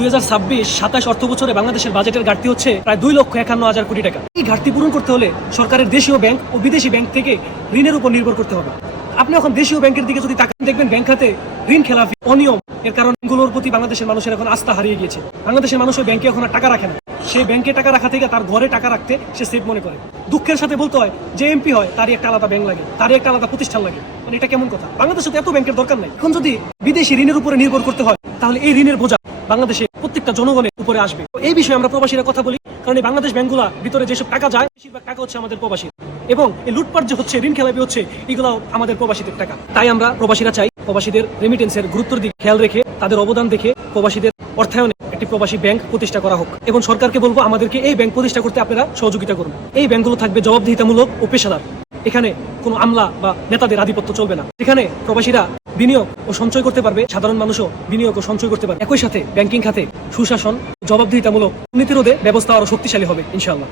2026-27 অর্থ বছরে বাংলাদেশের বাজেটের ঘাটতি হচ্ছে প্রায় 2,51,000 কোটি টাকা। এই ঘাটতি পূরণ করতে হলে সরকারের দেশীয় ব্যাংক ও বিদেশি ব্যাংক থেকে ঋণের উপর নির্ভর করতে হবে। আপনি এখন দেশীয় ব্যাংকের দিকে যদি তাকান, দেখবেন ব্যাংক খাতে ঋণ খেলাপি, অনিয়ম এর কারণে ব্যাংকগুলোর প্রতি বাংলাদেশের মানুষের এখন আস্থা হারিয়ে গিয়েছে। বাংলাদেশের মানুষ ওই ব্যাংকে এখন আর টাকা রাখে না। সেই ব্যাংকে টাকা রাখা থেকে তার ঘরে টাকা রাখতে সে সেফ মনে করে। দুঃখের সাথে বলতে হয়, যে এমপি হয় তারই একটা আলাদা ব্যাংক লাগে, তারই একটা আলাদা প্রতিষ্ঠান লাগে। মানে এটা কেমন কথা? বাংলাদেশে তো এত ব্যাংকের দরকার নাই। এখন যদি বিদেশি ঋণের উপরে নির্ভর করতে হয়, তাহলে এই ঋণের বোঝা বাংলাদেশে প্রত্যেকটা জনগণের উপরে আসবে। এই বিষয়ে আমরা প্রবাসীরা কথা বলি, কারণ এই বাংলাদেশ ব্যাংকগুলা ভিতরে যেসব টাকা যায়, বেশিরভাগ টাকা হচ্ছে আমাদের প্রবাসী, এবং এই লুটপাট যে হচ্ছে, ঋণ খেলাপি হচ্ছে, এগুলো আমাদের প্রবাসীদের টাকা। তাই আমরা প্রবাসীরা চাই প্রবাসীদের রেমিটেন্সের গুরুত্বের দিকে খেয়াল রেখে তাদের অবদান দেখে প্রবাসীদের অর্থায়নে একটি প্রবাসী ব্যাংক প্রতিষ্ঠা করা হোক। এবং সরকারকে বলবো, আমাদেরকে এই ব্যাংক প্রতিষ্ঠা করতে আপনারা সহযোগিতা করুন। এই ব্যাংকগুলো থাকবে জবাবদিহিতামূলক ও পেশাদার। এখানে কোনো আমলা বা নেতাদের আধিপত্য চলবে না। এখানে প্রবাসীরা বিনিয়োগ ও সঞ্চয় করতে পারবে, সাধারণ মানুষও বিনিয়োগ ও সঞ্চয় করতে পারবে। একই সাথে ব্যাংকিং খাতে সুশাসন, জবাবদিহিতামূলক নীতি রোধে ব্যবস্থা আরো শক্তিশালী হবে ইনশাআল্লাহ।